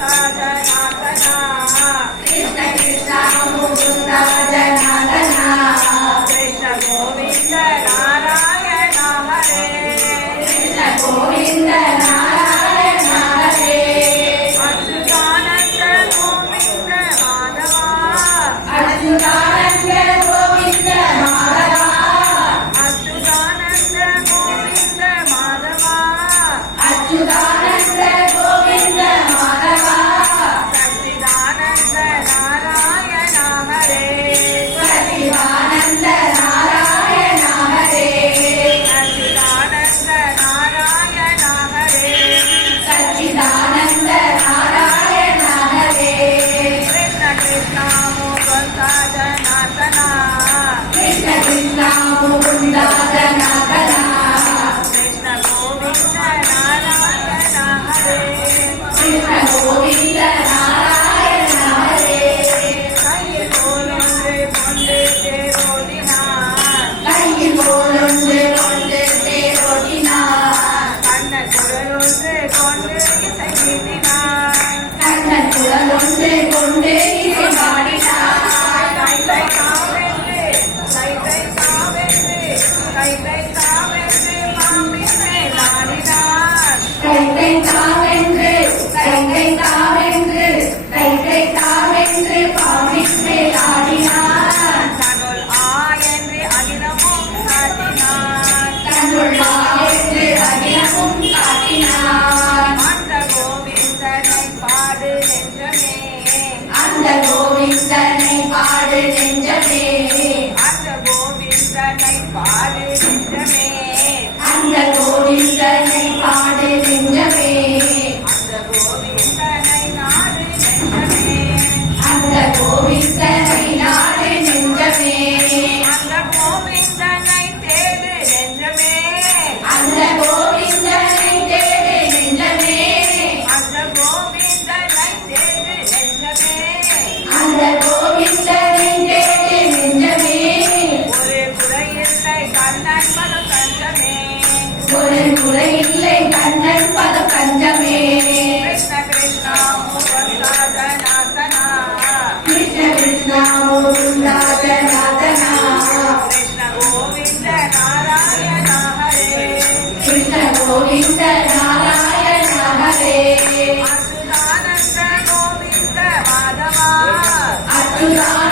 Father. Achyutananda Govind Madhava. அச்சுதான்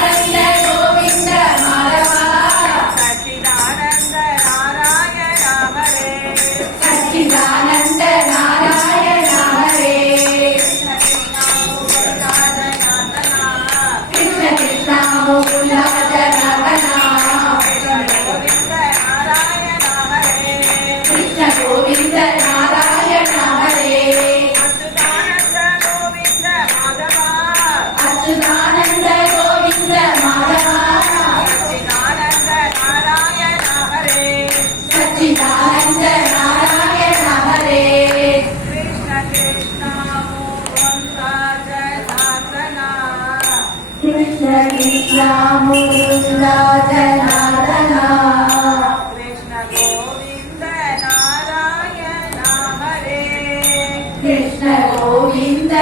श्यामो जनार्दना Krishna Govind Narayan Hare Krishna Govind